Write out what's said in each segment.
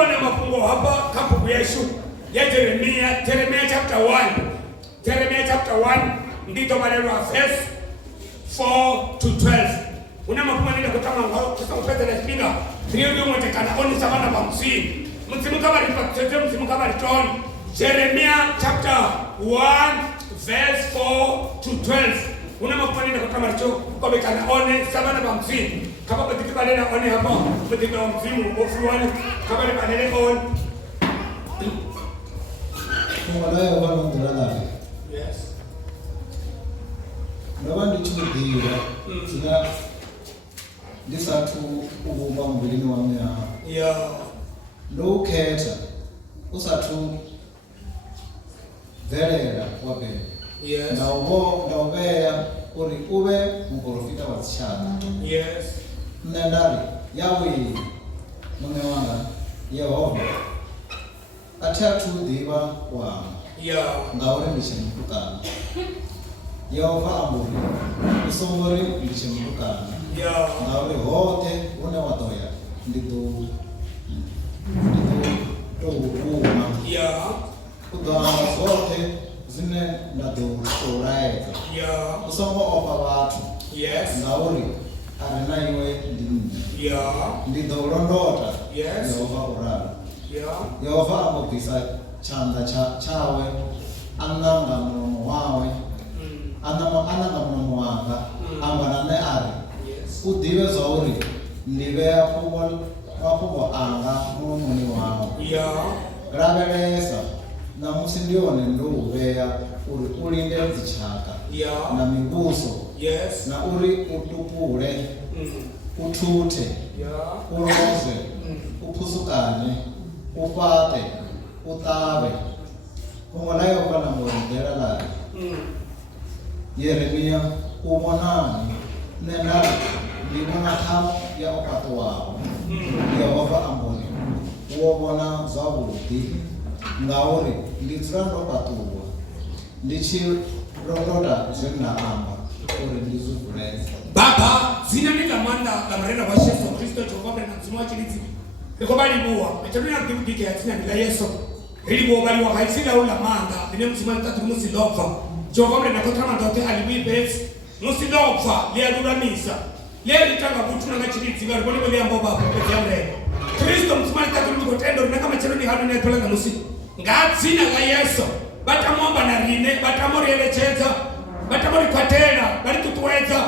tuone mafungo hapa kapu Yesu ya Jeremia chapter 1. Jeremia chapter 1 ndito maneno ya verse 4 to 12. Una mafungo nenda kutama ngao kisa upete na spinga. Ndio mtekana oni sabana ba msimu. Msimu kama ripatete msimu kama riton. Jeremia chapter 1 verse 4 to 12. Una mafungo nenda kutama richo kwa bekana oni sabana ba msimu. Kama patika nenda oni hapa patika msimu ofuani kama ni panele on. Walayo wana ndalala. Yes. Ndabandi chimudira. Sina ndisathu ukuba umbilini wami ya. Yeah. Lo khetha usathu velela kwabe. Yes. Ndawubeya uri ube umprofita wa tshaka. Yes. Mnandari yawe mume wanga Yehova athathu diva wa Yeah. ngauri ndichimukana Yehova amburi usongori ndichimukana Yeah. ngauri hote une watoya ndido kuma Yeah. kudana zote zine ndado toraeka Yeah. usongo opa watu Yes. ngauri arina iwe ndini Yeah. ndido londota Yes. Yehova urala Yeah. Yehova amubisa chanda chawe ananga munomo wawe ananga munomo wanga ambanane ari Yes. udive zvauri ndiveya makumbo anga munomoni wawe Yeah. ravelesa namusi ndione ndohuveya uri ulinde dzichaka Yeah. na mibuso Yes. na uri utupule utute Yeah. uroze upusukane ufate utave ungolayo kana murindera la Yeremia umonani nena limona tham ya opato wao Yehova amboni uobona zabuti ngauri nditsrando patuwa ndichi rondoda zina amba uri ndizuvureza Baba zina ni kamanda kamarena wa Yesu Kristo Jehova na mzima chilizi nikobali buwa mechanuya kudike yatina bila Yesu ili bobali wa haisila ula manda bine mzima tatu musilova Jehova na kotrama ndote alibibes musilova liadura misa leli tanga butu na chilizi ngari bole bole ambo baba pete yamre Kristo mzima tatu mukotendo na kama chero ni hanu ne tola na musi ngazina la Yesu batamwomba na rine batamori elecheza batamori kwatena bali tutuweza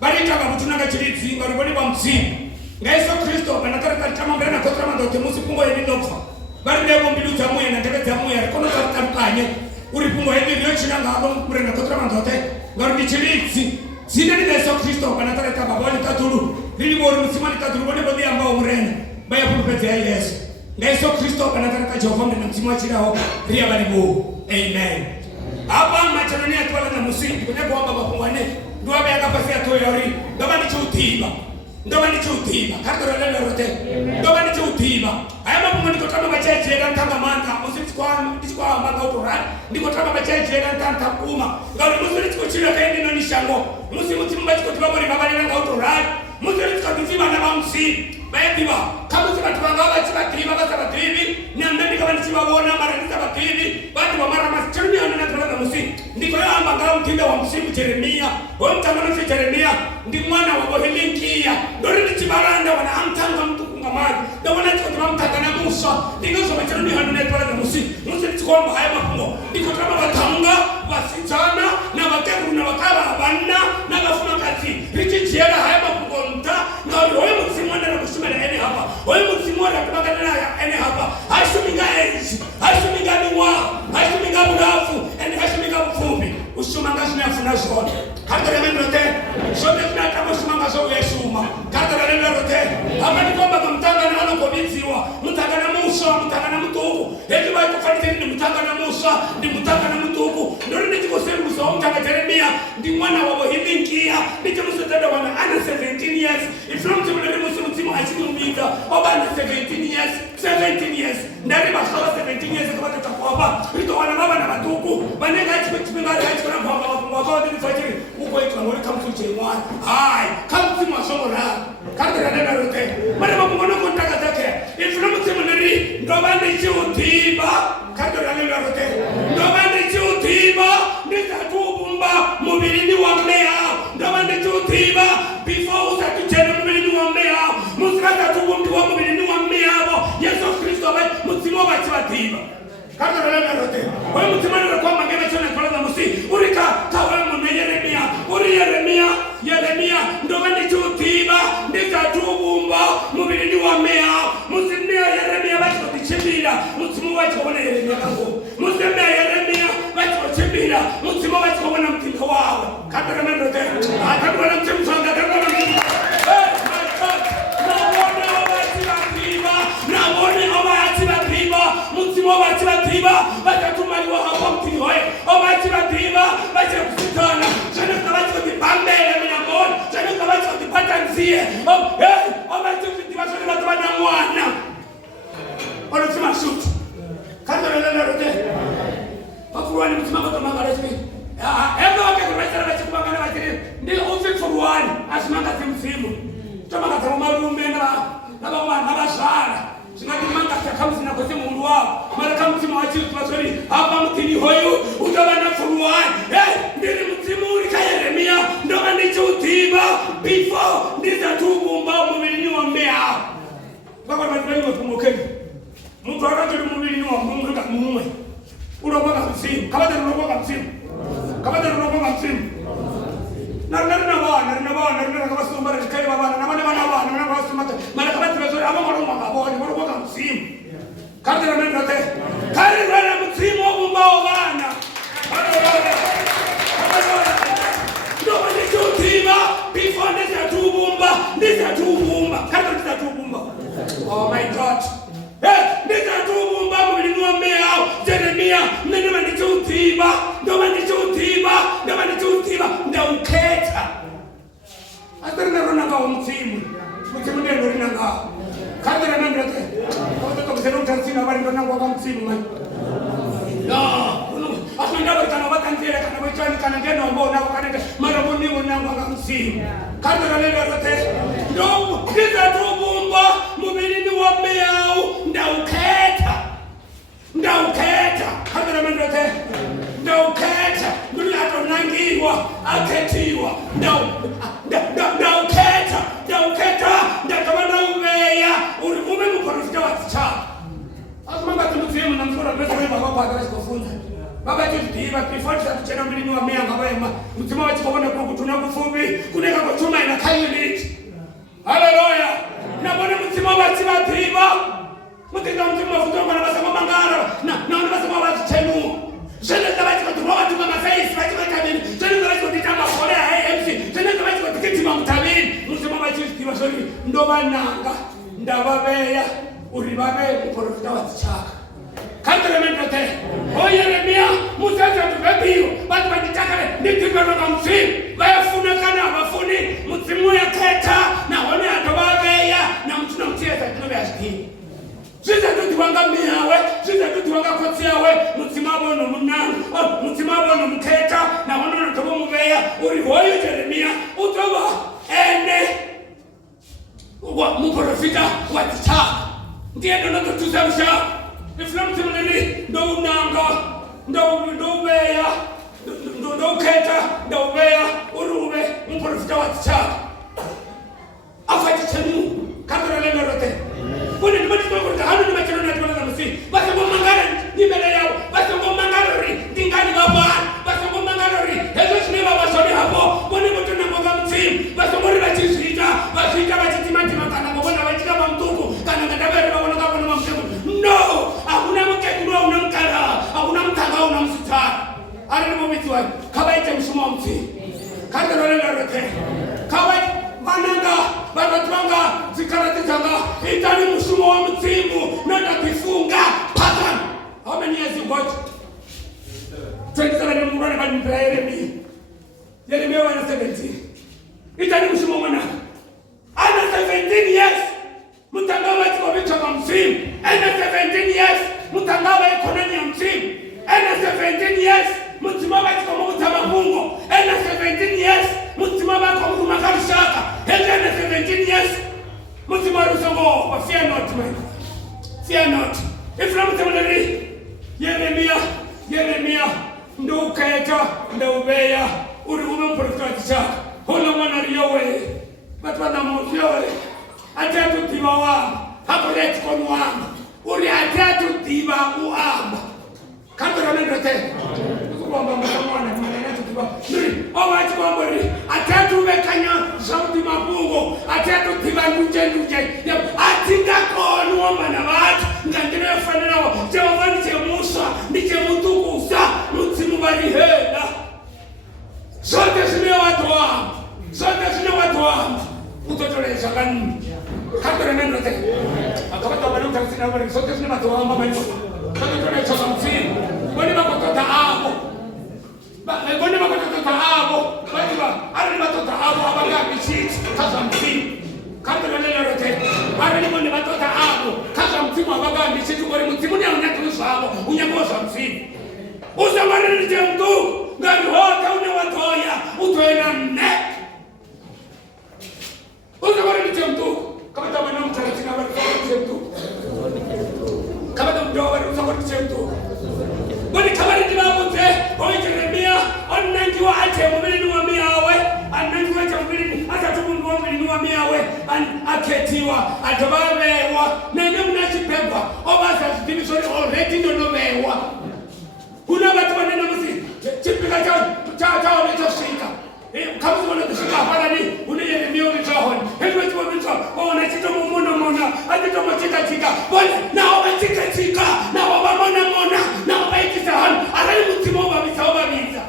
bali tanga butu na chilizi ngari bole ba mzimu Yesu Kristo anataka kama mbele na kotra ndote musipungo hivi ndofa bali leo mbilu tamu na ndebe tamu ya kono tampanye uri pungo hivi ndio china ngabo mbele na kotra ndote ngari chilizi sina ni Yesu Kristo anataka kama bali taturu lili boru msimani taturu bali bodi ambao mrena baya pulpete ya Yesu Yesu Kristo anataka Jehova na msimani chira ho ria bali bo amen hapa machanoni atwala na musingi kwenye kuomba mapungwane ndio abe akapasia toyori baba ni chutiba ndoba ni chutiba kadro lele rote ndoba ni chutiba aya mapungo ndiko tama bacheche na tanga manda usitsikwa manga utora ndiko tama bacheche na tanga kuma ngalo musiri tikochira kaende no nishango musimba tikotiba bori babali na utora musiri tikotiba na bamsi bayetiba kama sibatwanga bachibatriba basabatribi nyambe kama nisibabona mara nisabatribi bati wa mara maschini na tolaka musi ndiko yamba ngalo mtinda wa msimu Jeremia wa mtangano si Jeremia ndi mwana wa bohelinkia ndori ndichibaranda wana amtanga mtu kungamani ndo wana chikotima mtangana Musa ndingozo bachani hanu ne tolaka musi ndichikomba haya mapungo ndiko kama batanga basitana na bakuru na bakara abanna na bafuna kati richichera haya mapungo mta na wewe msimwana na kushimana ene hapa wewe msimwana kubagana ya ene hapa haishuminga enzi haishuminga mwa haishuminga mrafu ene haishuminga mfumbi ushumanga zinafuna zote kadri menote zote tunataka ushumanga zote yeshuma kadri menote hapa ni kwamba mtanga na ono kobiziwa mtanga na Musa mtanga na mtuku eti wa kufanya ni mtanga na Musa ni mtanga na mtuku ndio nitikosema Musa mtanga Jeremia ndi mwana wa bohilinkia ndicho msotenda wana ana 17 years ifrom tumele Musa achimumika obana 17 years ndari basaba 17 years kwa tutakwaba ito wana baba na batuku banenga chipimanga hachikona kwamba wabodi nifajiri uko ito ngori kamtuche mwa hai kamtu masomo la kadra nena rote mara mamungo kontaka take ifrom tumele ndobandi chiutiba kadora lelo rote ndobandi chiutiba ndizatubumba mubiri wa mmea ndobandi chiutiba before usatuchene mubiri wa mmea musikata tubumbiwa mubiri wa mmea Yesu Kristo aba mutsimo bachibatiba kadora lelo rote wewe mutsimo ni kwa mangebe chone kwa musi urika tawe mu Yeremia uri Yeremia ndobandi chiutiba ndizatubumba mubiri wa mmea musimia Yeremia bachibichibira mutsimo bachibona Yeremia kango musimia Yeremia bachibichibira mutsimo bachibona mtingo wawe kadora lelo rote akabona mtimsanga kadora mutsimo bachibatiba batatumaliwa hapo mtingoe obachibatiba bachikusitana chana kabachibambele minyamoni chana kabachibata nzie obachibatiba chana batubana mwana olosima shoot kadora lelo rote bakuwani mutsima batomangala swi endo wakekuraisana bachikubangana bachiri ndi ufit for one asimanga timsimu tomanga tarumalume nabamwana nabashara singatimanga takamsina kote mundu wao mara kama msimu wa chitu pasori hapa mtini hoyu utabana furuani ndiri msimu ulika Yeremia ndoga nicho utiba before ndiza tubumba mubiri wa mmea bako mazibani mfumokeni mtu wakatuli mubiri wa mmea mume uroboka msimu kabata uroboka msimu narina kama sumbara kali babana na bana basumata mara kama tibazori aba ngoroma kaboni uroboka msimu kadira mendote kari rana msimu obumbao bana ndo ndichotiba before ndizatubumba kadira ndizatubumba oh my god ndizatubumba mubiri wa mmea Yeremia ndoma ndichotiba ndauketa atarina rona kwa msimu ndendo rina nga kadira mendote kwa kusema utansina bali ndo kwa msimu man asmanda batana batanzira kana bachani kana ngeno mbona kana mara boni wonangwa nga msimu kadira lelo rote ndo ndizatubumba mubiri wa mmea ndauketa kadira mendote ndauketa dunia tonangiwa aketiwa ndauketa ndakamana umeya ume muprofita waticha asmanga tumuzimu na msura pesa wewe baba padre kufunza baba tudiba before tuchana mbili wa mmea ngabema mtima wachikona kwa kutuna kufubi kuneka kwa chuma ina kailiti haleluya na bwana mtima wachibatiba mutinga mtima wafutoka na basema mangara na basema wachichenu jene tabachi kwa tuwa watu kama face bachi kwa tabini jene tabachi kwa titama kore AMC jene tabachi kwa tiketi mamtabini mtima wachibatiba sori ndoba nanga ndababeya uribabe muprofita watichaka kadira mendote o Yeremia musaza tubebiyo batu baditaka nditikana kwa msimu bayafuna kana bafuni msimu ya keta na hone atobabeya na mtuna mtieza tunobe ashikini Ziza tutuwanga miyawe, ziza tutuwanga koti yawe, mutimabo no munangu, mutimabo no mketa, na hono no tobo mubeya, uri hoyo Yeremia, utoba ene muprofita watichaka. Ndiye ndo tutuzamsha, ifuna mtimoneni, ndo unanga, ndo ubeya, ndo uketa, ndo ubeya, urube, muprofita watichaka. Afatichenu, kadra lelo rote. Kuna nimati kwa hanu ni machano na tuwala msi basi ngomangara ni mbele yao basi ngomangara ri tingani baba basi ngomangara ri Yesu ni baba soni hapo kuna mtu na mboga msi basi ngori bachisita basi kama chitimati makana mbona wachika mamtuku kana ngadabe baba na kama mamtuku no hakuna mke kuna unamkara hakuna mtanga unamsita ari mbomitiwa kabaite mshumo msi kadro lelo rote kabaite mananga babatwanga zikaratitanga itani mushumo wa mtimu nenda kifunga pagan how many years you got 27 mwana bali mpira Yeremia wana 17 itani mushumo mwana ana 17 years mtangawa kwa vitu kama msimu ana 17 years mtangawa ekonomi ya msimu ana 17 years mtimama kwa mtama Mungu ana 17 years mtimama kwa Mungu makarishaka ana 17 years mtimama rusongo fear not man fear not Iframu temanari Yeremia ndo ukaeta ndo ubeya uri ume mprofeti chaka hono mwana riyowe batu wana moziowe atatu tiba wama hapo leti konu wama uri atatu tiba uama kanto ramendo te kukuwamba mwana mwanatu tiba nuri owachi kwa mbori atatu umekanya sauti mapungo atatu tiba nuje atinga konu wama na watu ngandire fanirawa jawavani che Musa ndiche mutukusa mutimu bari hela zote zine watu wangu utotoleza kanuni katore neno te akabata wanu takusina bari zote zine watu wangu mani utotoleza kamsini boni makotota abo boni makotota abo bani ba ari makotota abo abaga bichiti kaza msini katore neno te ari boni makotota abo kaza mtimu abaga bichiti boni mtimu ni unatusa abo unyaboza msini usamari nije mtu ngani hota unawatoya utoena ne usamari nije mtu kama tawana mtarati na bari nije mtu kama tamdoa usamari nije mtu boni kama ni mabote oi Yeremia onangi wa ate mumili ni wamiawe anangi wa mumili hata tumungu mumili ni wamiawe aketiwa atababewa nene mnachipemba obasa divisori already no mewa kuna watu wanena msi chipika chao wametoshika kama wanatoshika hapana ni Yeremia umetohoni hebu watu wametoa wanachita mona atito machika bwana na wachika na wamona na waikisa hana alali mtimoba mitaoba biza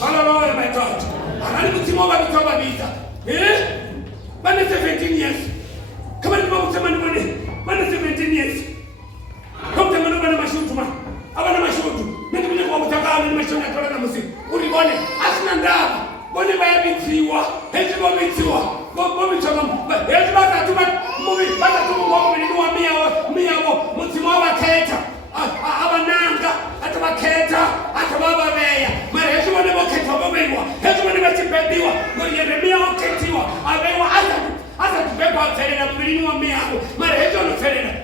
hallelujah my God alali mtimoba mitaoba biza bana 17 years kama ni mambo tamani bana 17 years kama tamani bana mashutuma abana mashutu nikuja kwa mtakalo ni mashona tola na msi ulibone asina ndaba bone baya bitiwa hezi bobitiwa bobichama hezi bata tuma mubi bata tuma ngo ni miyawo mutima wa keta abananga atabaketa atababa beya mara hezi bone boketa bobewa hezi bone bachipediwa ngo Yeremia oketiwa abewa asa tubeba tele na mbili wa miyawo mara hezi ono tele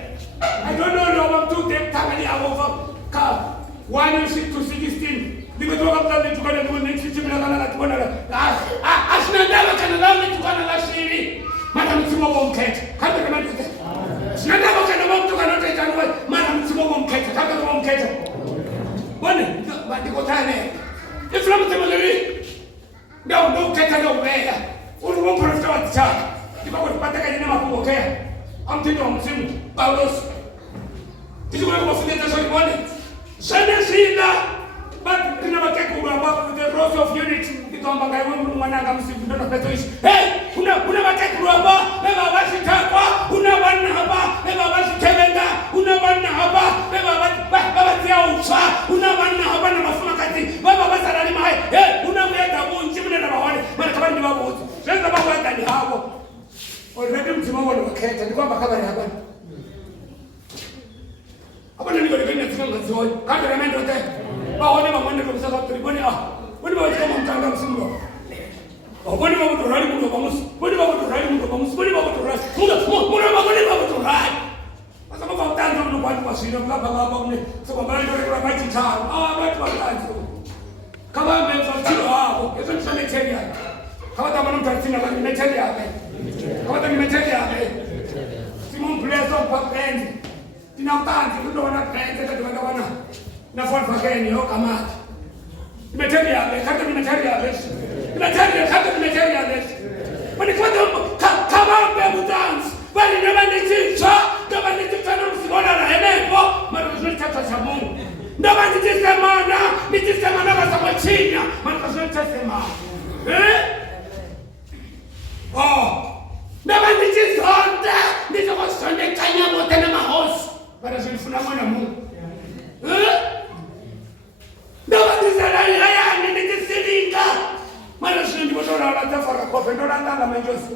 I don't know what to them tamani awova ka 1:6 to 16 nimetoka mtani tukana ni nchi na tuona asina ndawa kana lao tukana la shiri mara mtimo wa mkete kama ndio sina ndawa kana mtu kana tena mara mtimo wa mkete kama wa mkete bwana bandiko tane iframu temalari ndio kete ndio bea uliwo profeta wa tchaka ndipo kupata kwenye mapokea amtindo wa msimu Paulos kitu kwa kufundisha swali bwana sana sina but kuna wakati kwa the rose of unity itomba kai mwananga msifu ndio napetoishi kuna wakati kwa baba basi takwa kuna bana hapa baba basi kebenga kuna bana hapa baba tia ucha kuna bana hapa na mafuma kati baba basi alima hai kuna mwenda bunji mna na bahari mara kama ni baba wote sasa baba ndani hapo already msimamo wa wakati ni kwamba kabla hapa hapa ndio nilikuwa ninasema zoi kama remendo te baone mamwende kwa sababu tuliboni wani bawe kama mtanga msimbo wani bawe turali mungu kwa musu wani bawe turali mungu kwa musu wani bawe turali mungu turali sasa kwa mtanga mungu kwa kwa sino kwa baba mne sasa baba ndio kwa maji tano watu watatu kama mmemfuatilia hapo hizo ni sana tena kama kama mtu atina kwa nimetelea hapa kama nimetelea hapa Simon Pleso kwa pendi tinamtanzi ndio wanapenda katika wana na fort fakeni ho kama nimetelea hapa kama nimetelea hapa nimetelea hapa bali kwa kama mbemutanzi bali ndio ndio na msiona na enepo mara tunataka cha Mungu ndio nijisemana kwa sababu chini mara tunasema ndio nijisonda ndio kwa sonde kanya mote na mahosi mara tunafuna mwana Mungu ndio nijisarali haya nijisilinga mara tunajibodora wala tafara kwa pendo na ndala majosi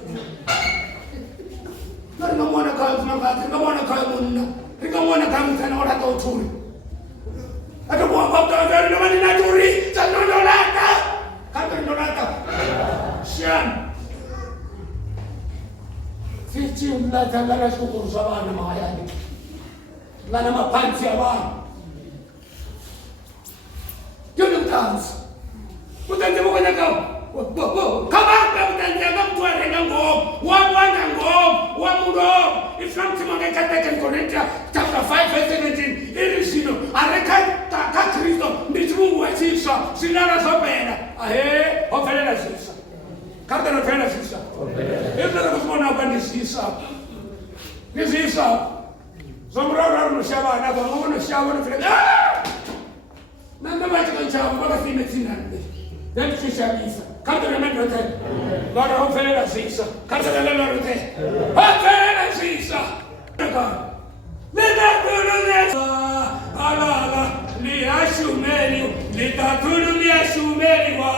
ndio mwana kama munna nikamwona kama sana wala toturi hata kwa baba ndio mani naturi sana ndolaka kama ndolaka sham sisi mnatangala shukuru sana mayani Ngana mapanzi abantu. Yona mtanzi. Mutanzi mukanya kawo. Kabanga mutanzi akamtware ngombo. Wabanga ngombo, wamulo. Iframti mangekateka Korintia chapter 5 verse 17. Irishino areka ta Kristo ndichungu wachisha. Sinara zopenda. Ahe, ofelela sisa. Karta na fela sisa. Ebra kusmona bandi sisa. Nisisa. Sombrero no shaba na ba no shaba no fela. Nanda ba chika shaba ba kasi metina nde. Then shishabisa. Karta na mendo te. Bora ofelela sisa. Karta na lelo te. Ofelela sisa. Nenda kurunya. Ala li ashumeli li tatulu li ashumeli wa.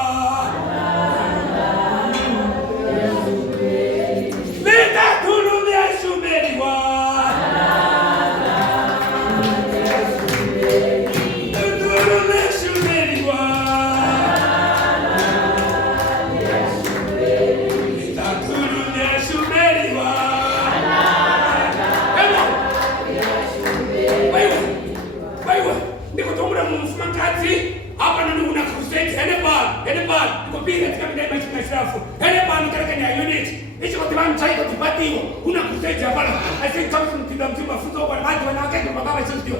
Una kuteja pala asi kama mtinda mzima fuzo kwa watu wanawake kwa sio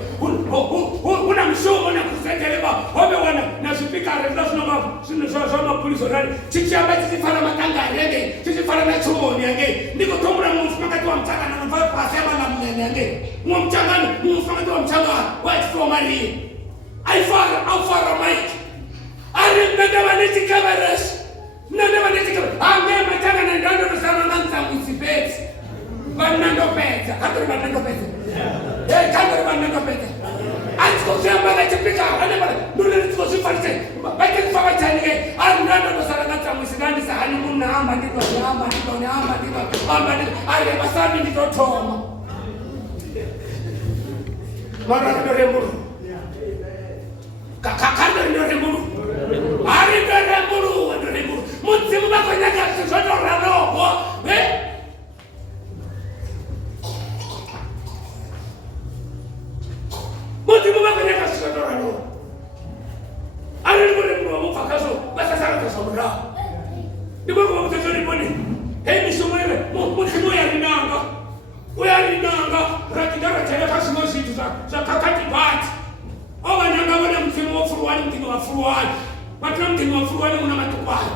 una mshomo na kuteja leba hobe wana na speaker reverse no map sino soma police orali chichi ambaye sifara matanga rege chichi fara na chomo ni yange ndiko tombra mfaka tu mchanga na mfaka pasema na mnene yange mchanga mfaka tu mchanga white for money I far Mike I remember when it covers nanda waneti ange matanga na ndando sana ndanza msipeti banando pesa kadri banando pesa kadri banando pesa atiko sema bati pika ane bale ndio ndio sifarite bati kwa chanike andando sana ndanza msidani sahani muna amba ndiko ale basabi ndito toma mara ndio remburu kakakanda ndio remburu ari ndio remburu Muzimu bako nyaka soto rano Muzimu bako nyaka soto rano Ani ngore mwa mfakaso basa sana kusomra Ndiko kwa mtoto ni boni Hei misumwele muzimu ya linanga Uya linanga rakidara chaya kasimo situ za kakati bati Owa nyanga wana mzimu wafuruwani mtino wafuruwani Matuna mtino wafuruwani una matukwani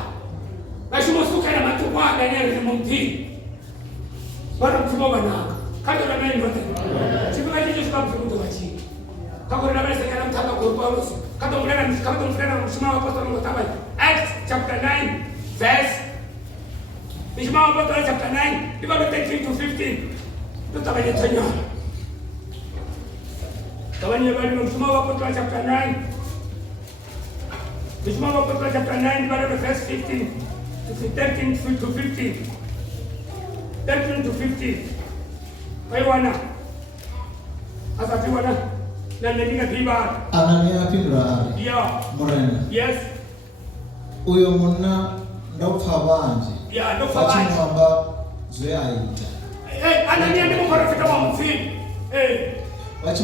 Basi musuka na matukwa Daniel ni mumti. Bora mtumo bana. Kato na nani wote. Siku kaji Yesu kwa mtumo wachi. Kako na basi kana mtaka kwa Paulo. Kato mfrena mshima wa pastor wa tabai. Acts chapter 9 verse. Mshima wa pastor chapter 9 because 13 to 15. Tutabaje tanya. Tabani bali mshima wa pastor chapter 9. Mshima wa pastor chapter 9 verse 15. 13 to 15. 13 to 15. Aiwana. Asatiwana. Na ndinga tiba. Anania pindura. Yeah. Morena. Yes. Uyo muna ndopfa banje. Yeah, ndopfa banje. Mwamba zwe aita. Anania ndimo korafika wa mfini.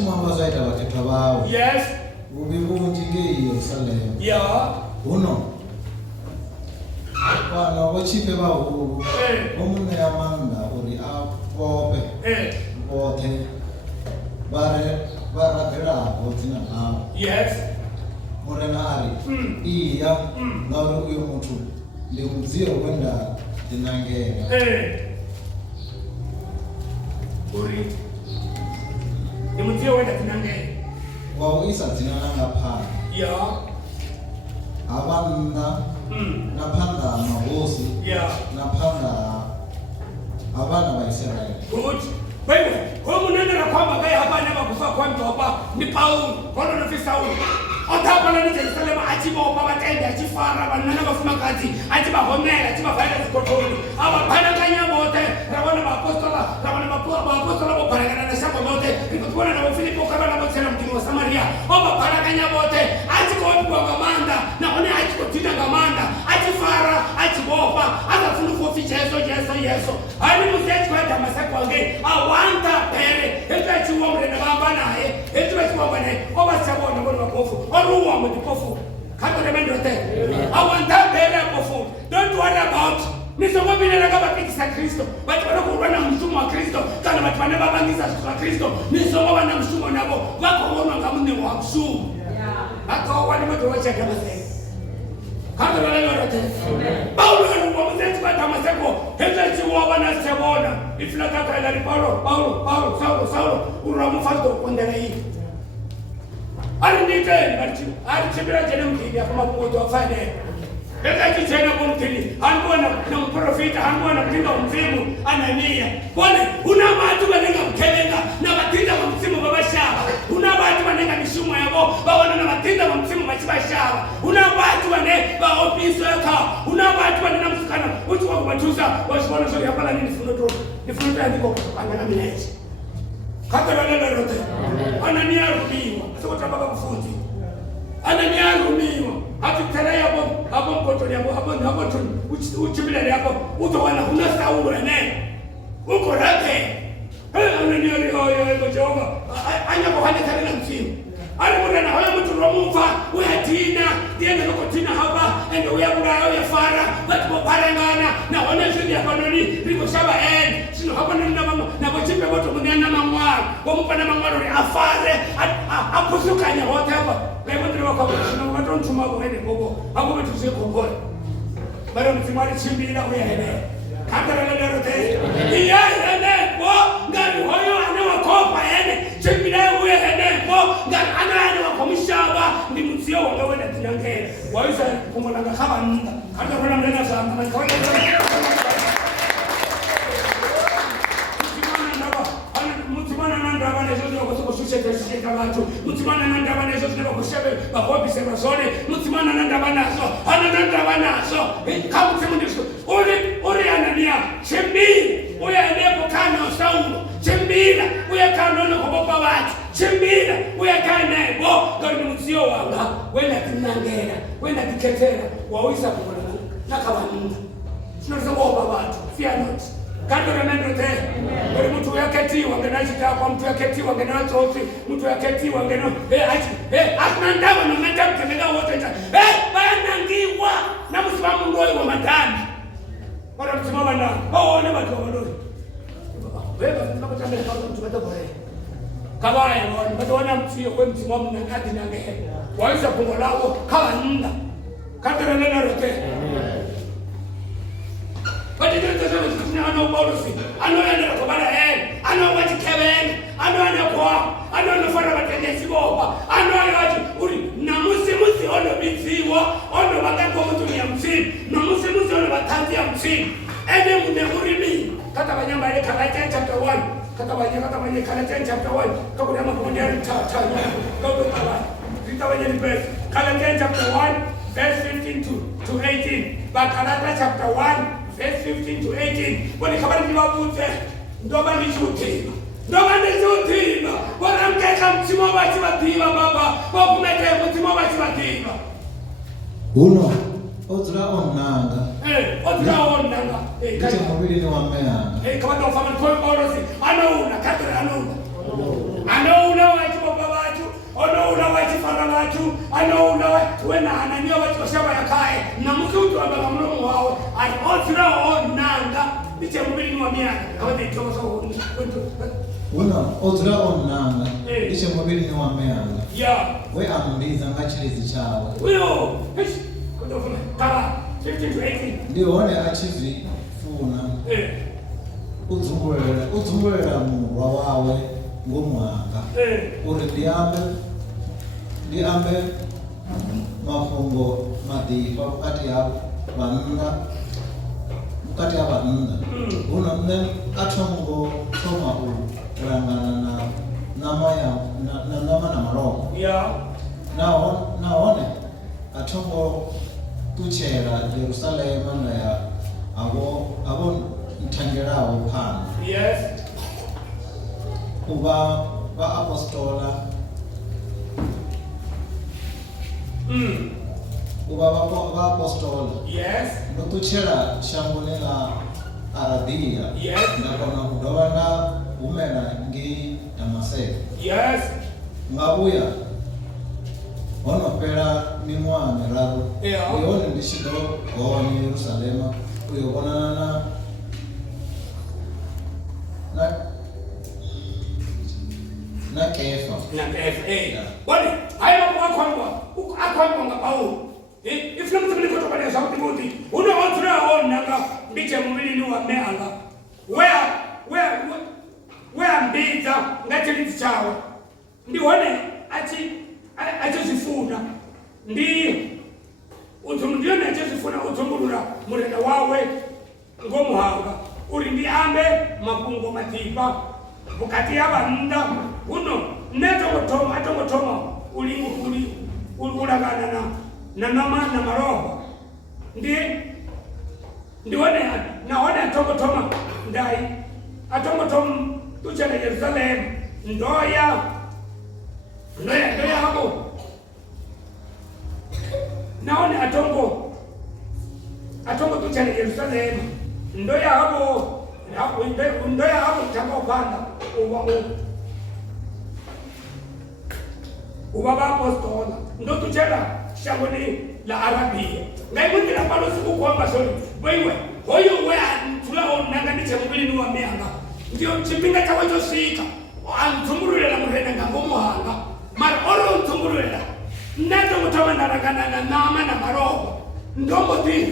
Mwamba zwe aita waketa bawo. Yes. Ubibunjinge Yerusalemu. Yeah. Uno. Bana wachipe bawo. Omune yamanda uri abobe. Bote. Bara kera botina na. Yes. Morena ari. Iya. Naru uyo mutu. Ndi mzio kwenda dinangera. Uri. Ndi mzio kwenda dinangera. Wao isa dinanga pa. Yeah. Abanda napanda mabosi napanda abana ba Israeli. Good. Wewe, mnene na kwamba gaya hapa nyama kufa kwa mtu hapa ni Paulo. Kono na Sauli. Otapa na Jerusalem achiba baba tende achifara banana bafuma kati achiba homela achiba faida zikotoni. Aba pana kanya bote rabona apostola bo paragana na shamba bote. Nikotona na Filipo kama na bote na mtini wa Samaria. Aba pana kanya bote achiko kwa gamanda na one achiko tina gamanda achifara achibopa aka funufo fichezo Yeso. Ani muzeti kwa Damascus wange awanta pere eka chiwa mrena bamba na Etu wachimwa ne oba sabona bona mapofu. Oruwa mutipofu. Kato remendo te. Awanta bele pofu. Don't worry about. Nisoma binela kama pikisa Kristo. Watu wanakurana mshumo wa Kristo. Kana watu wanababangisa kwa Kristo. Nisoma wana mshumo nabo. Wako wana kamune wa mshumo. Wako wana mtu wacha kama sasa. Kato wala yote. Paulo alikuwa mzee kwa Damaseko. Hata chiwa wana sebona. Iflataka ila Paulo, Saulo, uramufado kuendelea hivi. Alinite alichibira jana mkini kama mmoja afanye. Hata kijana mkini, anaona na mprofita, anaona mtinda mzimu, Anania. Kwani una watu wanenga mkelenga na matinda mzimu babashaba. Una watu wanenga mishumo yao, bawana na matinda mzimu machibashaba. Una watu wane ba ofisi yako. Una watu wanena msukana, utu wa kutuza, washibona sio hapa nini funoto. Ni funoto ya ndiko angana mileji. Katara nenda rote. Anania rumiwa. Sio kutaka kufunzi. Anania rumiwa. Akiteraya hapo mkoto hapo tu uchibile hapo utaona huna Saulo ene. Uko rake. Anania rio Jehova. Anya kwa hali tena msimu. Alimwona na hayo mtu romufa wewe tina ndiye ndio tina hapa ndio wewe burao ya fara watu parangana na wanaje ya kanoni liko shaba sino hapa na bochimbe moto mnyana mamwaro wamupa na mamwaro ni afare apusukanya wote hapa leo ndio wako sino watu ntuma kwa hene bobo hapo mtu sio kongole bado mtimari chimbira wewe hene katara na rote iya hene bo ngani hoyo anawakopa hene chimbira wewe hene bo ngani komishaba ndi muzio wangawe na tinangere waweza kumolanga kama nda hata kuna mlena sana na kawaida mutimana nanda bana zote kwa kushusha tashika watu mutimana nanda bana zote kwa kushabe bakopi sema zone mutimana nanda bana so nanda bana so kama mtimu ndio uri Anania chembi uya ndipo kana Saulo chembira uya kana no kwa baba watu chembira uya kana bo ngani muzio wanga wenda tinangera wenda tiketera wawisa kuona na kama nini tunaweza kuomba watu fear not kando na neno te bali mtu yaketiwa ngenashika kwa mtu yaketiwa ngenachofi mtu yaketiwa ngeno akinandaba na madamu kemega wote bayanangiwa na msimamu ngoi wa madani wala msimama na baone watu wadori wewe tunapotembea kwa mtu badabore kabaya wanaona mtio kwa msimamo na hadi na ngehe waweza kungolao kama nda kadra neno rote badi ndio tunasema ana Paulosi anaona kwa bara ana wati keben ana kwa ana fara batendesi boba ana wati uri na musimusi ono biziwa ono bagako mtu ya msimu na musimusi ono batanzi ya msimu ene mune urimi kata banyamba ile Galatians chapter 1 kata banyamba Galatians chapter 1 kabla ya mambo ya tata kabla kala vitawanya ni verse Galatians chapter 1 verse 15 to 18 Galatians chapter 1 verse 15 to 18 wani kabali niwabute ndoba nichutima wana mkeka mtimo wati watiba baba wakumeke mtimo wati watiba uno otra onanga kacha mobili ni wamea kama ndo fama kwa Paulosi anauna kadra anauna watu baba watu anauna watu fara watu anauna watu wena Anania watu washaba yakae na mkutu amba mlomo wao otra onanga biche mobili ni wamea kama ndio sawa uno otra onanga biche mobili ni wamea we amuliza ngachilizi chawe uyo kundo funa kama 15 to 18 ndio one achizi funa udzungulera mu wawe ngomwanga uri ndiambe mafungo madipa kati ya vanna uno mne atongo soma urangana na nama na maroko naone atongo kuchera Yerusalema na ya abo ntangerawo pana uba ba apostola uba ba apostola nokuchera shambonela Arabia na kona kudona umena ngi Damaseko ngabuya ono pera mimwa meraru uyone ndishido goni Yerusalema uyobonana na Kefa wale haya akwangwa nga Paulo ifuna mtsimini kutoka kwa Saudi Timothy uno watunaona nga ndiche mumili wa meanga where mbidza ngachilidzi chawe ndione achizifuna ndi ndione achizifuna utumbulula murenda wawe ngomuhanga uri ndiambe makungo matipa bukati y'abanda uno atongotoma ulagana na maroho ndione naone atongotoma ndai atongotoma tuchana Yerusalemu ndoya hapo naone atongo tuchana Yerusalemu ndoya hapo takopanda uba bapostola ndo tuchela shangoni la Arabia ngaimundira pano sikukwamba soni wewe hoyo tulao nanganiche mubili ni wa meanga ndio chipinga chawe chosika antumburulela murena ngamuhanga mara oro ntumburulela ndato mutawa naragana nama na maroho ndombo ti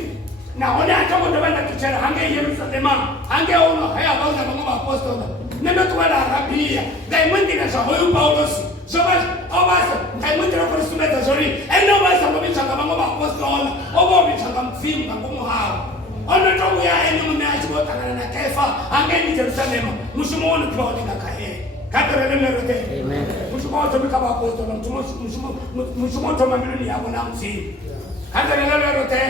naona kama ndabanda tuchera hange Yerusalema hange ono haya bauza bango apostola nendo tuwala Arabia ngaimundira shahoyo Paulos sobas obasa ngaimundira kwa sumeta sorry eno basa mobitanga bango apostola obo bitanga mfimba ngomuhawa ono tongo ya eno munachi botangana na Kefa hange ni Yerusalema mushimuone twaodinga kae katerelelerote amen mushimuone bikaba apostola mushimuone toma milioni yabo na mfimba katerelelerote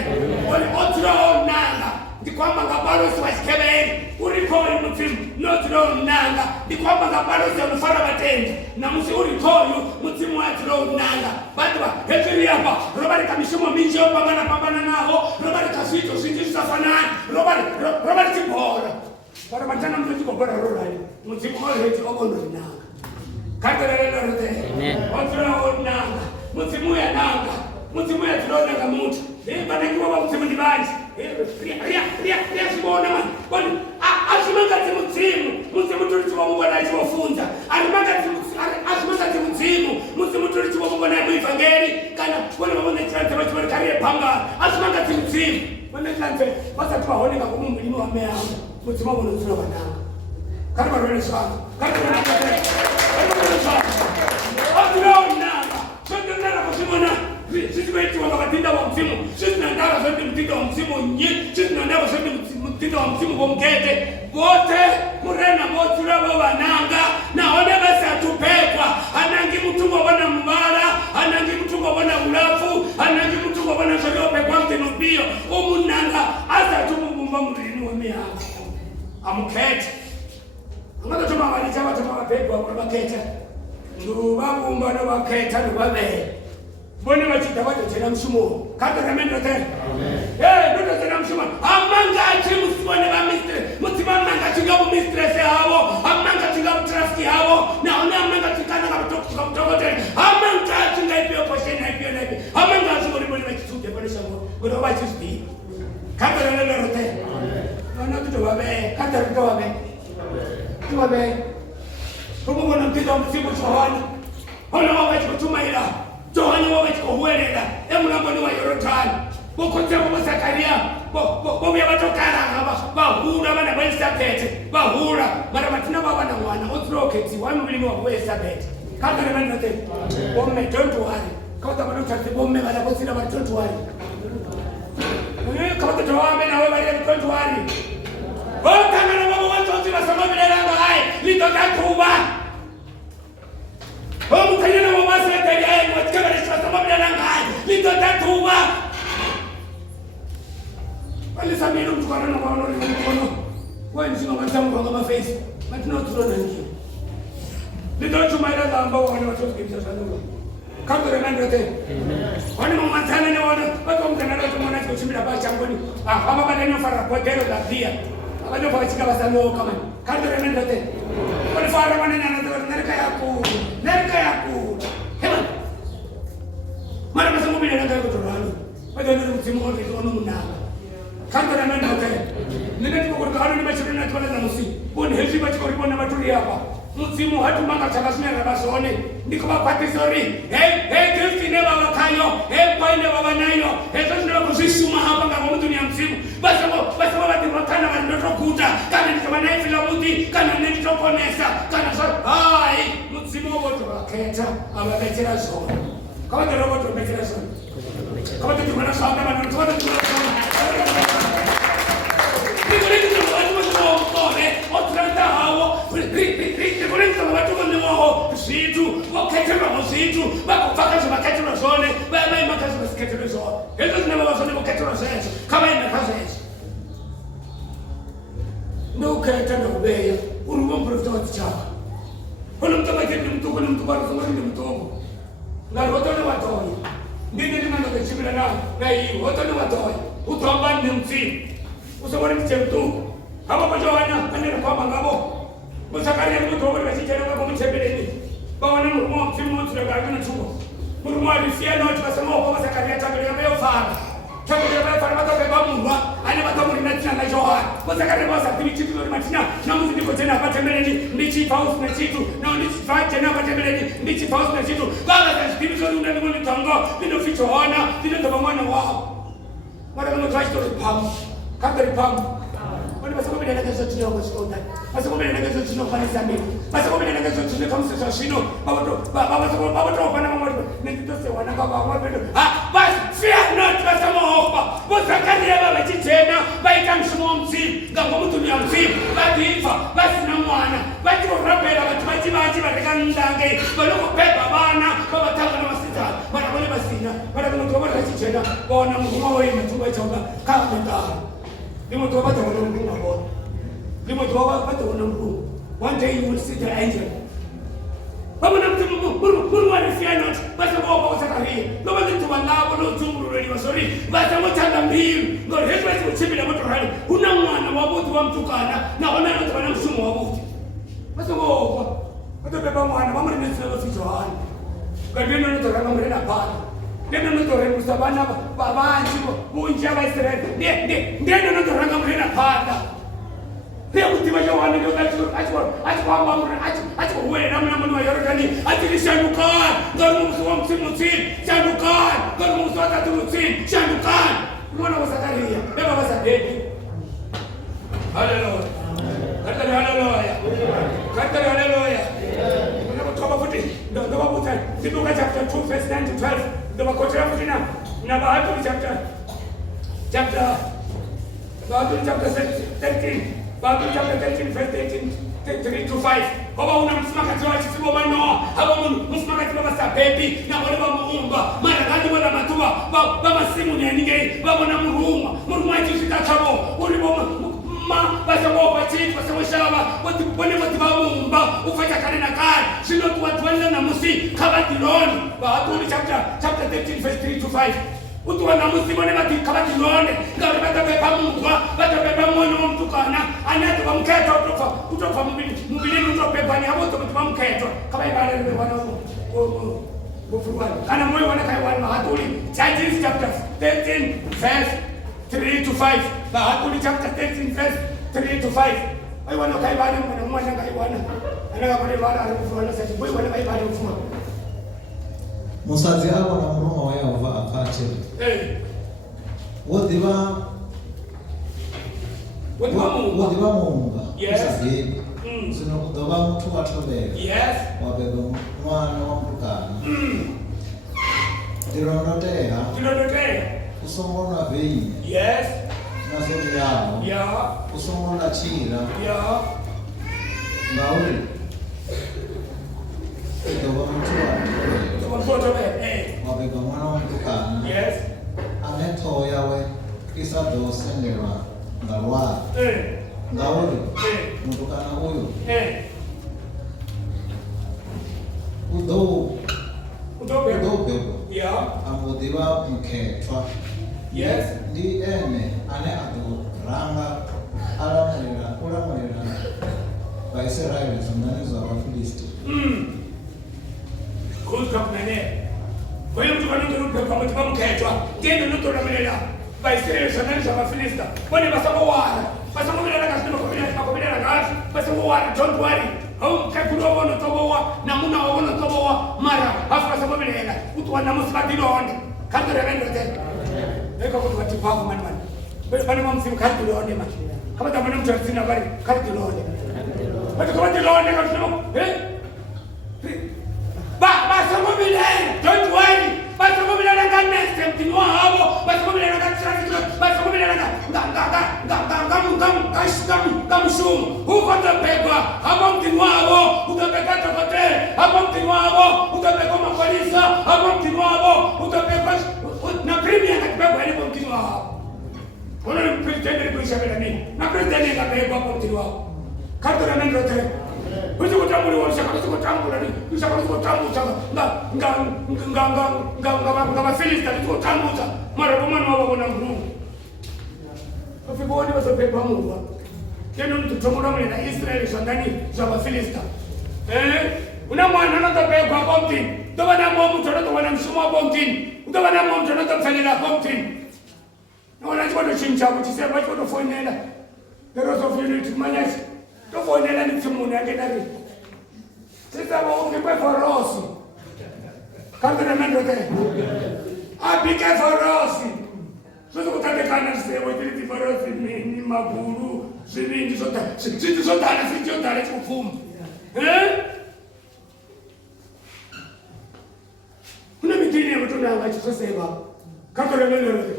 wale otro nanga ndikwamba ngapalo siwasikebeni urikhoyo mutsimu notro nanga ndikwamba ngapalo siyamufara batende namusi urikhoyo mutsimu watro nanga batwa hepiri hapa robari kamishimo minji pambana naho robari kasito sinji safanani robari tibora para batana mtiko bora robari mutsimu heti obono nanga katerelelerote otro nanga mutsimu ya nanga mutsimu ya tro nanga mutu banengiwa ba mutsimu ndibanzi ria sibona man kwani asimangati mutsimu turi chibomubona chibofunza asimangati mutsimu turi chibomubona muevangeli kana wale babona chante bachibona kariye panga asimangati mutsimu wale chante basa tubahoneka ko mumulimo wa meya mutsimu abono tsino bananga kana barwele sana kana sisi wetu wakatinda wa msimu sisi nandara zote mtindo wa msimu nye sisi nandara zote mtindo wa msimu bomkete wote murena motura baba nanga na one basi atupekwa anangi mtungo bana mbara anangi mtungo bana ulafu anangi mtungo bana shoyope kwa mtenubio umunanga asa tumubumba mulinu wemea amukete amaka tuma walichawa tuma wapekwa kwa bakete ndu babumba na bakete ndubabe bone bachita batotera mshumo kateramendo te ndoto tera mshumo amanga chimusibone ba mistre mutima manga chingabu mistress habo amanga chingabu traffic habo na ona amanga chikana kabatokote amanga chingaipio posheni ipio naipio amanga chibone bachitute bone shango bone bachisti kateramendo te ona tuto babe kateramendo babe tubabe kumubona mtito msimu chawani ona wabachi kutumaila Johani wawe kuhuelela emulambo ni wa Yorotani bokote bo Zakaria bo yabatokala ngaba bahura bana ba Elizabeth bahura mara matina baba na mwana otroketi wa mubili wa Elizabeth kadare bana te bomme don't worry kawata bana tati bomme bala bosira ba don't worry kawata tawame na wewe don't worry bota na baba watu basoma bilela ngai litoka kuba Omu kanyana mabasa tayari watkabara shwatama bila ngai litotatuba wale samiro mtukana na wao ni mkono wewe ndio unataka ngoma face matino tunaona nini litotuma ile ambao wana watoto kibisa sana kama remendo te wani mama sana ni wana watu mkana na tumona kuchimbira ba changoni kama bana ni fara potero la dia abado kwa chika basano kama kama remendo te wale fara wana na nereka yaku na ka to ralo ba do no msimu wa ke ono munanga kanto na menda okay nina tipo kwa karo ni machiri na twana na musi boni hezi ba chiko ribona matuli hapa msimu hatu manga chakasina na basone ndiko ba pati sorry hey Kristi ne baba kayo kwa ine baba nayo to ndio kusisuma hapa ngamo mtu ni msimu basi baba timotana wa ndoto kuta kana ni kama naye filamuti kana ni toponesa kana so ai msimu wote waketa ababetera so kama ndio wote wamekera so kama ndio mwana sawa kama ndio watu usawari mchemtu hapo kwa Yohana anena kwamba ngabo musakaria mtu wale wasichana kwa mchembeleni bawana mrumo mfimu mtu ndio kana chuko mrumo alifia na watu wasema kwa Zakaria tabiri yao fara tabiri yao fara matoka kwa Mungu ani matomo ni tina na Yohana kwa Zakaria basa kitu ndio matina na mtu niko tena hapa tembeleni ndichi house na kitu na ndichi fight tena hapa tembeleni ndichi house na kitu baba za kitu ndio ndio ni tango ndio ficho Yohana ndio ndio mwana wao mara kama twaito pam kabla pam wale basi kwa nini nagazo tunao kushonda basi kwa nini nagazo tunao kwa nini basi kwa nini nagazo tunao kama sasa shino baba to bana mama ndio sasa wana baba wao basi fear not basi maofa boza kani ya baba tena baita mshumo mzim ngambo mtu ni mzim basi na mwana basi urapela bati barekandange baloko pepa bana baba tanga na masita bana wale basi na bana mtu baba tena bona mgumo wewe mtumba chonga kama ndani limo to bata wana mrungu hapo limo to bata wana mrungu one day you will see the angel baba na mtu mrungu alifiana basi baba Zakaria baba mtu walabo no tumuru reni wasori basi mtanda mbili ngoro hebu basi uchibila moto hali una mwana wabuti wa mtukana na wana mtu wana msumo wabuti basi baba baba mwana mama ni sema ficho hali kadino ndo kama mrena pale ndio ndo remusabana babanzi bunja ba Israeli ndio ndo ranga mrena panda leo kutima Yohana ndio achwa mambo achwa wewe namna mwana wa Yordani atilishanukan ndio msuwa msimu shanukan ndio msuwa tatu shanukan mwana wa Zakaria baba wa Zakaria haleluya haleluya kutoka futi ndio babuta Luka chapter 2 verse 9 to 12 ndio makotea futi na bahati chapter 13 Bible chapter 13 verse 3 to 5 baba unamsema katika wachisibo mano hapo msema katika basa baby na wale wa muumba mara gani wala matuba baba simu ni nige baba na muruma jisika chabo ulibo basa ngoba chini basa shaba watu bone watu baumba ufanya kale na kale sio tu watu wale na musi kabatiloni Bible chapter 13 verse 3 to 5 utu wana musi bone watu kabatiloni ngale batapepa Mungu batapepa mwana mtukana anatoka mketo kutoka mbilini utopepa ni hapo kutoka mketo kama ibada ile wana kufuruana kana moyo wana kai wana hatuli Judges chapter 13 verse 3 to 5 Bahakuli chapter 13 verse 3 to 5 ai wana kai bali mwana kai wana anaka pale bali alifuana sasa boy wana kai bali mfuma musazi hapo na mruma wa Yehova akache wote ba munga yes zino kudoba mtu atobere yes wabebe mwana wa mtukana dirondotea kusongona vei yes nazo yao yeah kusongona chira yeah ngauri kudoba mtu atobere wabebe mwana wa mtukana yes ametoya we kisa dosenderwa ngalwa ngauri mtukana huyo udobe yeah amudhiwa mketwa yes ndi ene ane aduranga ulamulira Vaisraeli zundani za Wafilisti kutoka nene Wewe mtu kanundu kwa mtu mketwa. Tendo nuto na mlela. Baisere sanani za Wafilisti. Wale basamo wala. Basamo bila na kasema kwa bila na gas. Basamo wala don't worry. Au kakuru wono tobowa na muna wono tobowa mara. Hafu basamo bila. Utu wana musibadilo onde. Kadri rendo tena. Eko kwa watu wako man. Bali msimu kadri onde man. Kama tamana mtu asina bali kadri onde. Watu kwa kadri onde kadri. Basamo bila. Don't worry. Basamo bila na kanese mtinwa hapo. Basamo bila na kanese. Basamo bila na Kamshum, huko utapekwa, hapa mtinwa hapo, utapeka tokote, hapa mtinwa hapo, utapeka mapolisa, hapa mtinwa hapo, utapeka na premier akipekwa hapo mtinwa hapo. Kuna president kuishabela nini? Na president akapekwa hapo mtinwa hapo. Kato na ndio tena. Wewe kutambuli wao shaka kutambula nini? Shaka kutambula nga Wafilisti kutambula. Mara kwa mara wao wana nguvu. Wafiboni wasopekwa Mungu. Keno mtutomoda mwena Israeli shangani za Wafilisti. Una mwana anatapekwa hapo mtini. Ndoba na mwa mtu anato wana mshumo hapo mtini. Ndoba na mwa mtu anato mfanyela hapo mtini. Na wanachukua ndo chimcha kuchisema wachukua ndo fonela. The rest of unity manyashi. Ndo fonela ni mchumuni angedari. Sisa waongekwe forosi. Kando na mendo te. Apike forosi. Sasa kutatekana sewe kiti forosi ni maguru. Sivindi sota. Sivindi sota na sivindi sota na kufumu. Kuna mitini ya mtu na ngacho sasa hivi. Kando na mendo te.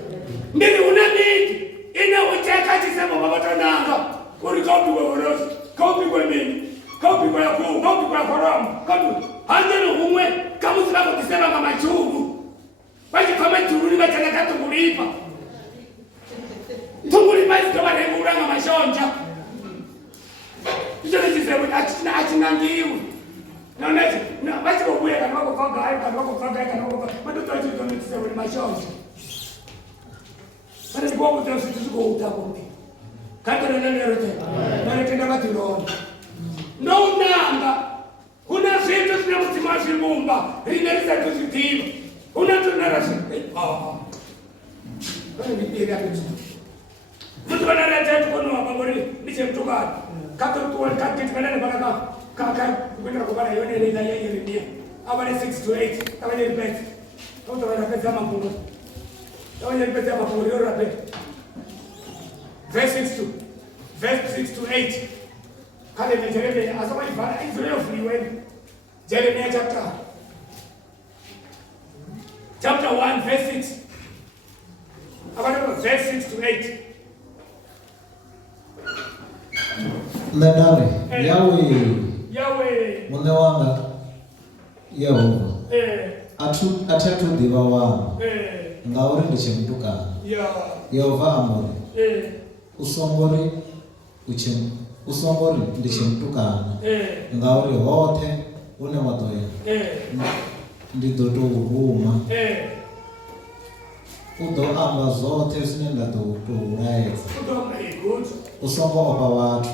Ndini una miti. Ina ucheka chisemo mabato nanga. Kuri kaupi kwa forosi. Kaupi kwa mimi. Kaupi kwa yakuu. Kaupi kwa foromu. Kaupi. Hangelo umwe. Kamu zilako kisema kama chugu. Wachi kama chugu ni bachana katu kulipa. Tungulipa isi kama rengu uranga mashonja. Kijone chisewe achina ngiu. Na unachi. Na wachi kukuya kanwako faga hayo. Kanwako faga hayo. Kanwako faga hayo. Maduto wachi kutone chisewe ni mashonja. Mane ni kwa kuteo situsuko utakundi. Kato na nani yote. Mane tenda kati roho. No unanga. Una vitu zinamtimashi mumba. Rinelisa kuzitima. Una tunarasi. Kani nipiri ya kitu. Mtu wanarete tukono wa pangori. Niche mtukani. Kato tuwali kati tukanene baraka. Kaka kupenda kubana yone nila ya irinia. Abane 6 to 8. Kama nye ripeti. Kauta wanapeti ama mpungo. Kama nye ripeti ama mpungo. Yoro rapeti. Verse 6 to 8. Kale na Jeremia asoma ifana Israel fliweni. Jeremia chapter 1 verse 6. About verse 6 to 8. Ndadare Yahweh mune wanga Yehova atatu diva wangu ngauri ndiche mtukana Yehova amore usongori ndiche mtukana ngauri hote une watoya ndidoto uruma udo amba zote zine ndato uraeza usongo opa watu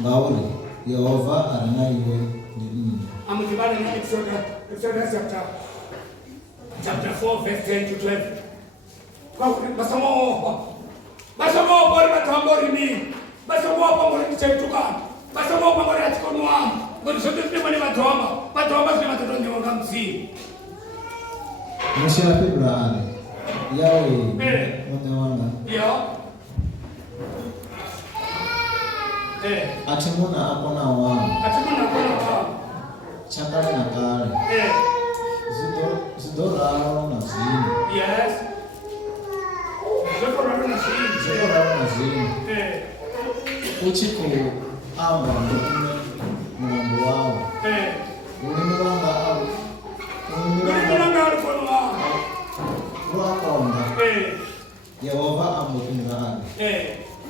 ngauri Yehova arana iwe ni amukibana na Exodus chapter 4 verse 10 to 12. Basamo bori batambori ni. Basamo pangori kichaitukana. Basamo pangori atikonuamu. Bori sote zimani batoma. Batoma zimani matotonye wanga msi. Mshira Ibrahim Yahweh mune wanga atimuna akona wangu chakale na kale zidorao na zini. Yes. Zidorao na zini. Uchiku amba mtume mungu wao. Mungu wanga au Wakonda Yehova amupinga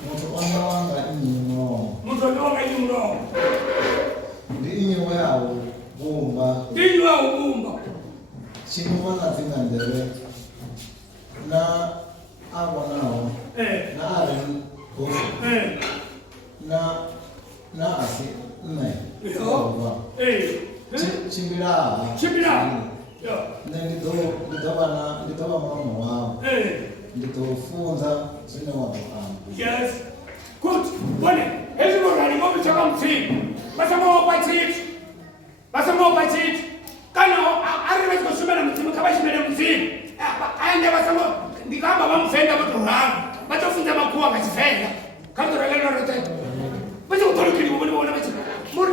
Mutu ona wanga inyuno. Mutu ona wanga inyuno. Ndi inyuwe au bumba. Ndi inyuwe au bumba. Chinu wana zinga ndele. Na abo nao. Na ari gofu. Na asi. Ne. Yehova. Chimbira. nditova mlomo wao. Nditofunza zine watokangu. Yes. Good. Bone, hezi morali mo bichaka mtini. Basa mo opachit. Kana ariwe kusumela mtini kabashimele mtini. Aende basa mo ndikamba bamfenda batoranga. Batofunza makuwa ngachifenda. Kanto lelo rote. Basi utolukili mo bona basi.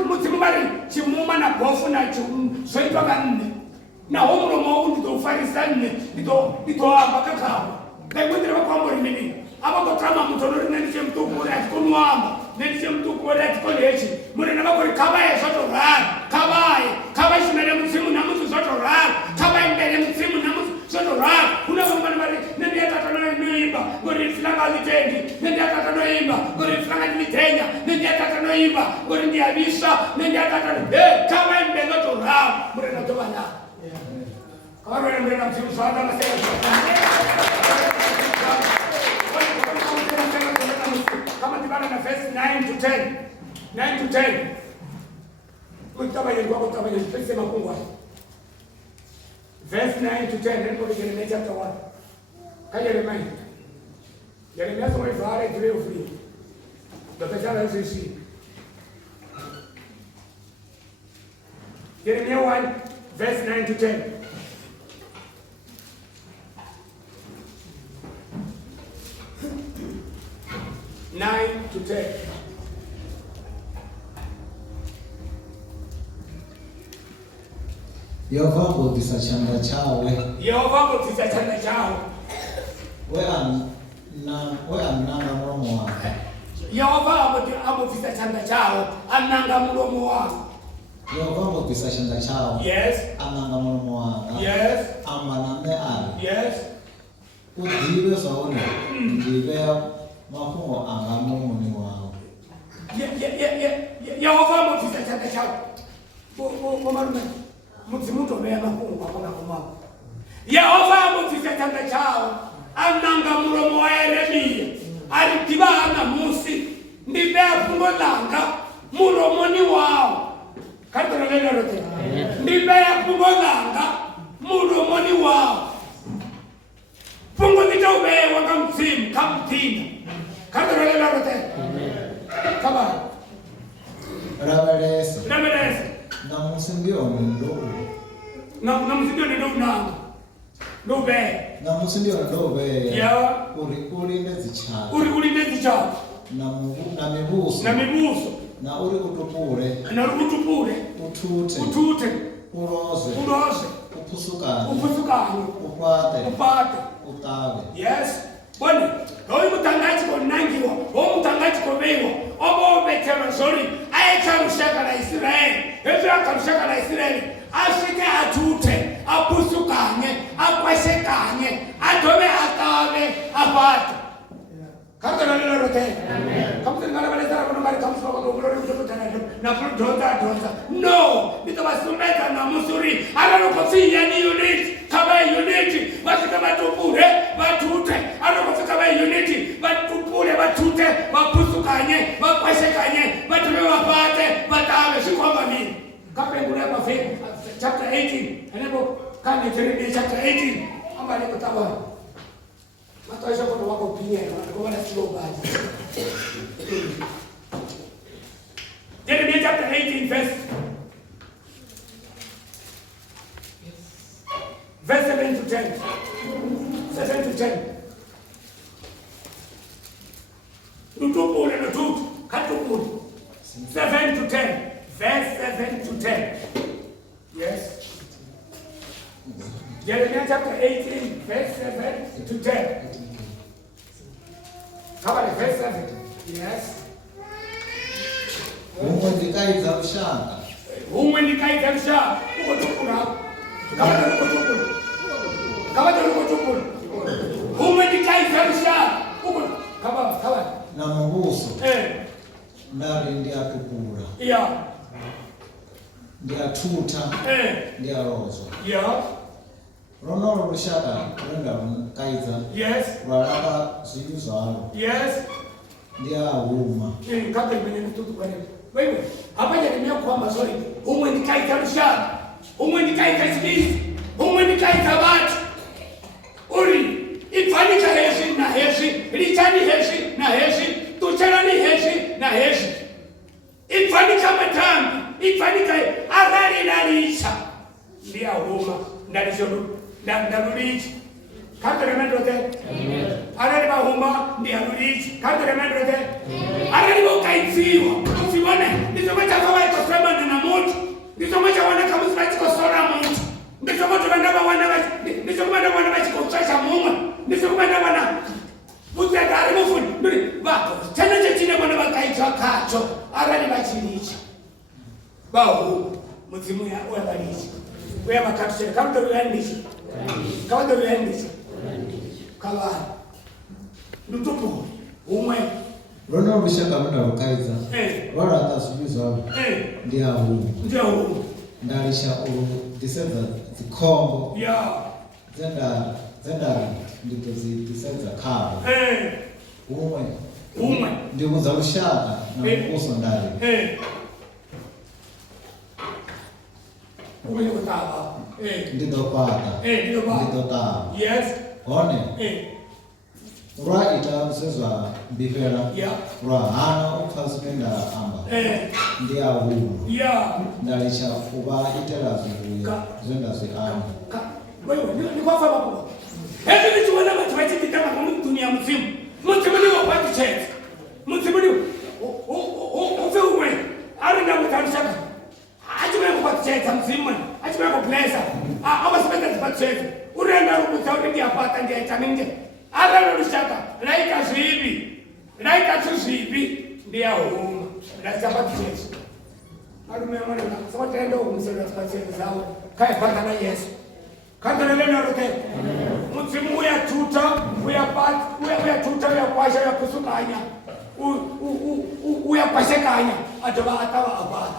Mutimi bari chimuma na bofu na chum. Soitwa kanne. Na homro mo ndito farisane. Ndito abakaka. Ndimwendele bakwambora nini? Aba trama mutolori nende mtuku ati konwamba nende mtuku ati kolechi murena bakori kabaye soto ran kabaye shimele msimu na mtu soto ran kabaye mbele msimu na mtu soto ran kuna mwana mari nende atata no imba gori flanga litendi nende atata no imba gori flanga litenya nende atata no imba gori ndi abisa nende atata kabaye mbele soto ran murena to bana kabaye murena msimu soto na kama tibana na verse 9 to 10. Kutaba verse makungwa. Verse 9 to 10 ndipo Yeremia chapter 1. Kaya Yeremia somo ifare 3 of 3. Dokachana sisi. Yeremia 1 verse 9 to 10. Yehova ngotisa chanda chawe. We ananga mlomo wako. Yehova amotisa chanda chao ananga mlomo wako. Yehova ngotisa chanda chao. Yes. Ananga mlomo wako. Yes. Amaname ali. Yes. Udiwe saone. Ndivea mafungo anga mlomoni wao. Yehova amotisa chanda chao. Marume. Mutimuto mea mafungo kwa. Yehova amotisa chanda chao. Ananga mlomo wa Yeremia alitibana musi ndibea fungo langa mulomoni wao katoro lelo rote ndibea fungo langa mulomoni wao fungo nitaube wanga msimu kamtina katoro lelo rote kaba rabalese na musi ndio ndo na musi ndio ndo nanga Nobe. Na musindio ndobe. Ya. Uri ndezichana. Uri ndezichana. Na mibuso. Na uri utupure. Utute. Uroze. Upusukane. Upate. Utawe. Yes. Bwana, hoi mutangaji ko nangiwa, ho mutangaji ko bewa, obo betero sorry, ayecha rushaka na Israeli. Ezra karushaka na Israeli. Ashike atute, apusukane, akwashekane, atome atawe, apate. Kama nalo rote. Kama ngala bale sara kono mari kama soko ko glory ko tana na pro donza. No, bitawasumeta na musuri. Ala ko si yani unit, kama unit, basi kama tupure, batute. Ala ko kama unit, batupure, batute, bapusukanye, bakwashekanye, batume wapate, batawe sikwamba nini. Kapengula kwa faith chapter 18. Anapo kana Jeremia chapter 18. Amba ni kutawa. Mataisha kwa wako pia kwa wana slow bad. Jeremia chapter 18 verse 7 to 10. 7 to 10. Tutupule na tutu katupule. 7 to 10. Verse 7 to 10. Yes. Jeremiah chapter 18, verse 7 to 10. How about verse 7? Yes. Mungu ndikaidza ushaka. Uko tukura. Kama tukura. Mungu ndikaidza ushaka. Uko kama. Na mubuso. Ndali ndiatupura. Yeah. Ndiatuta. Ndiarozo. Yeah. Ronoro rushaka renda kaidza. Yes. Ralaka ziyuzalo. Yes. Ndiauma. Kata mwenye mtutu kwa nini? Wewe, hapa Yeremia kwamba sorry, umwe ndikaidza rushaka. Umwe ndikaidza sibizi. umwe ndikaita vati uri ifanika hezvi nahezvi, richani hezvi nahezvi, tucharani hezvi nahezvi, ifanika matambi, ifanika ararirarisha ndiyahuma ndarulichi kantoremendrote arari vahuma ndiyarulichi kantoremendrote arari vokaitsiwa usivone ndizomwe chakavaitoswemana na mutu ndizomwe chawana kamusi vachikosora mutu ndizomotovana vana vachikotsvasha mumwe ndizomwana vana utega ari mufuni nduri vako chana chechine vona vakaitwa kacho arari vachiricha vahuma mudzimu uyavaricha uyavakatuchera kavatoruyandisha kavatoruyandisha kavari ndutupu umwe rona rushaka muna rukaiza rora atasubizwa ndiyahu ndalisha disenza zikombo zenda ndito disenza kabo umwe ndibuza rushaka na mkuso ndali ndidopata ndidotaba one Ra ita msezwa bifera ra hana upfasmenda amba ndia huu ndalisha kuba itela zubuya zenda se amba wewe ni kwa sababu hivi vitu wana watu wachitaka kama dunia mzima mzimu ni wapati cheti mzimu ni uwe ari na mtanshaka ajime kupati cheti mzima ajime kuplesa aba sipenda kupati cheti urenda rubuta ndia pata ndia itaminge Arara rushaka, laika tuzibi, ndia huma, na sabati Yesu. Arume mwana, sabati endo umsela sabati zao, kai pata na Yesu. Kanda lelena rote. Mzimu uya tuta, uya kwasha, uya kusukanya. Uya kwashekanya, atawa abada.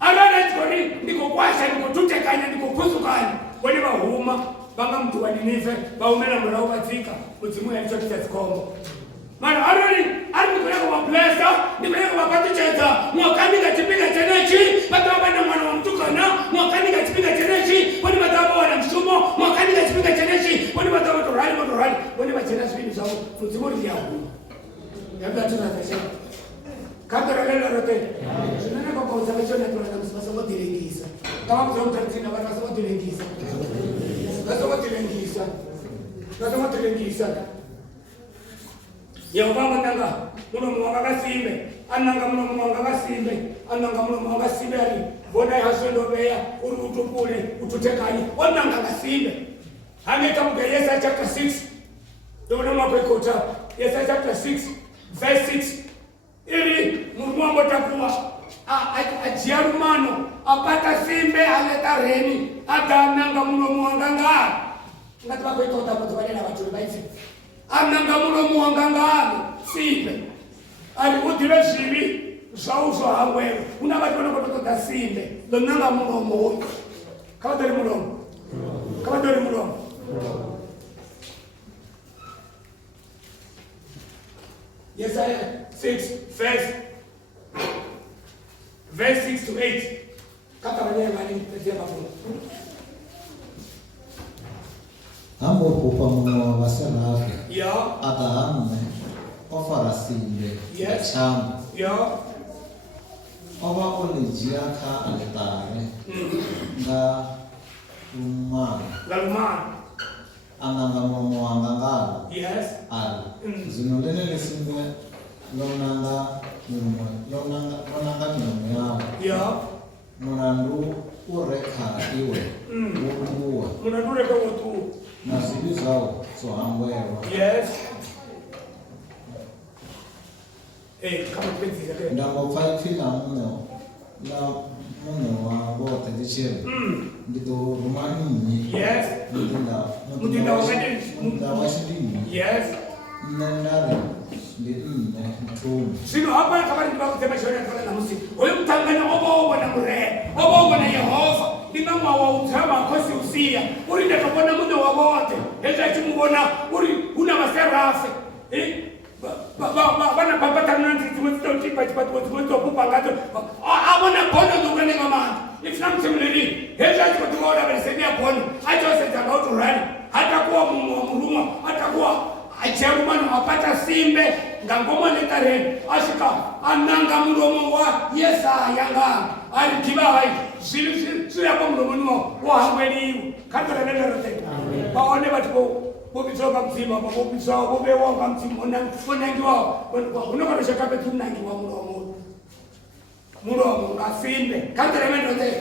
Arara chikori, niko kwasha, niko tutekanya, niko kusukanya. Wani huma. Banga mtu walinife baumena mrao batika muzimu ya chote zikombo mana arani niko kwa blessa niko kwa pati cheza mwakani kachipiga chenechi baba na mwana wa mtukana mwakani kachipiga chenechi wani madaba wana mshumo mwakani kachipiga chenechi wani madaba torali wani machenechi bini sawo muzimu ya huko yabda tunasema kama rela rote tunana kwa conservation na tunasema dirigisa kama mtu mtatina wanasema dirigisa Nasema tilengisa. Yehova nanga muno mwanga kasimbe. Ananga muno mwanga kasimbe ali. Bona yasendo beya uri utupule ututekanye. Wananga kasimbe. Hameta mge Yesaya chapter 6. Ndio mwa kota. Yesaya chapter 6 verse 6. Ili mumwambo takuwa ajiarumano apata simbe aleta reni atananga muno mwanganga ngati bakwetota kuti balena batuli baitsi ananga muno mwanganga simbe ali udire zibi zauzo hawe una batona kutota simbe donanga muno mwo kawadari muno Yesaya 6 verse 6 to 8. Kata wanyama ni pezia mafuno. Ambo pupa mwa wasela afya. Ya. Ata amme ofara simbe. Yes. Chama. Ya. Oba olijia ka aletare. Nga lumana. Ananga mwa ngangala. Yes. Al. Zinolene lesimbe lonanga nyama. Ya. Munandu ureka iwe. Utuwa. Munandu ureka utuwa. Nasibi zao so angwewa. Yes. Kama penzi zake. Ndambo fila muno na muno wa bote dichele. Ndito rumani. Yes. Mudinda wasidi. Yes. Nendare Sino hapa kama ni babu tema shona kwa na musi. Oyo mtangana obo na mure. Obo na Yehova. Ndima wa utama kosi usia. Uri ndakabona mundo wa wote. Heza tumubona uri una maserafe. Bana papata nanti tumito tipa tumito kupanga to. Abona bono dukane kama. Ifna msemleni. Heza tukuona balisemia bono. aicherumano apata simbe ngangoma letareni asika ananga mulomo wa Yesaya nga alikibai zili hapo mlomoni wa hangweli katara nenda rote baone batu bobizoga mzima bobizoga bobewa mzima onangi wao unokana shakabe tunangi wa mulomo ngasimbe katara nenda rote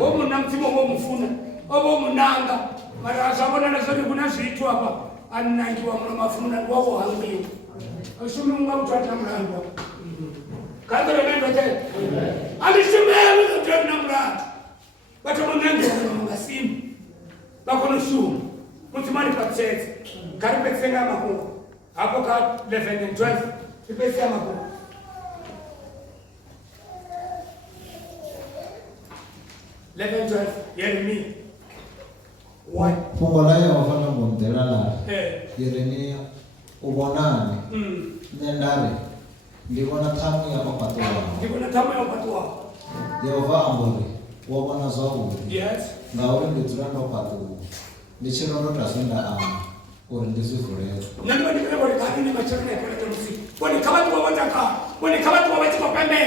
wo munamzima wo mufuna obo munanga mara sabona na sobi kuna zitu hapa anangi wa mulomo afuna wao hangweli ashumi ngawuthatha mlando katara nenda rote alishimela mtwana mlando bathi monenge ngasimbe bakona shuma mutimani patsetse karibe tsenga makho hapo ka 11 and 12 ipesi makho 11 12 Yeremia what fungo la Yehova ngomdela la Yeremia ubonani nendare ndibona thamu ya mapatwa Yehova ambole wabona zawu yes ngawe nditsiranda patu ndichirondo tasenda uri ndizivhurera nando ndikebori kani ne machana ya kala musi boni kabatu wawataka boni kabatu wawachiko pembe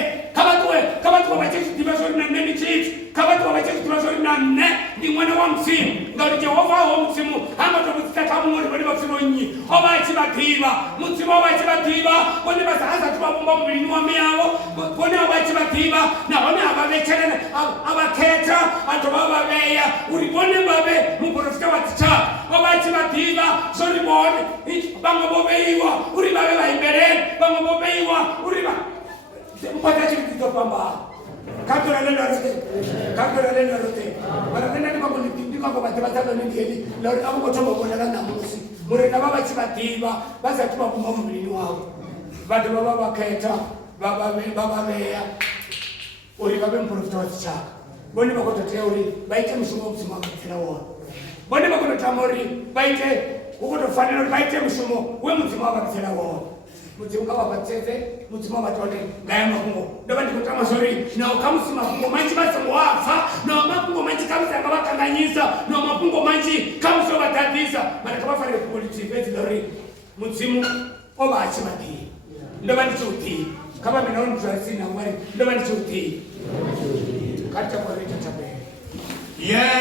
kabatu wawachiko division na neni chief kabatu wawachiko division na ne ndi mwana wa msimu ngalo Jehova ho msimu hanga to mutaka mumuri boni msimu nyi obachi bakiba msimu obachi bakiba boni basaza tubabumba mubiri wa miyawo boni obachi bakiba na boni ababechelene abaketa atobaba beya uri boni babe mu profita waticha obachi bakiba sori boni bango bobeiwa uri babe ba imbere bango bobeiwa uri ba mpaka chikito pamba kakora lenda rote mara tena ni mambo ndika kwa batata ni ngeli lori abo kotomba bona kana musi murena baba chibatiba basa tuba kumama mulini wao bado baba baketa baba beya uri babe mprofita wacha boni bakototea uri baite mshumo msima kana wao boni bakototea mori baite ukotofanira baite mshumo we msima wakana wao mutimka wabatseze mutima batone ngaya makungo ndoba ndikutama sorry na ukamusima kungo manji basango wafa na makungo manji kamsanga bakanganyisa na makungo manji kamso batadisa mara kama fare politics beti lori mutimu oba achimati ndoba ndichuti kama minaona mtwasi na ngwari ndoba ndichuti kata kwa rita tabe yeah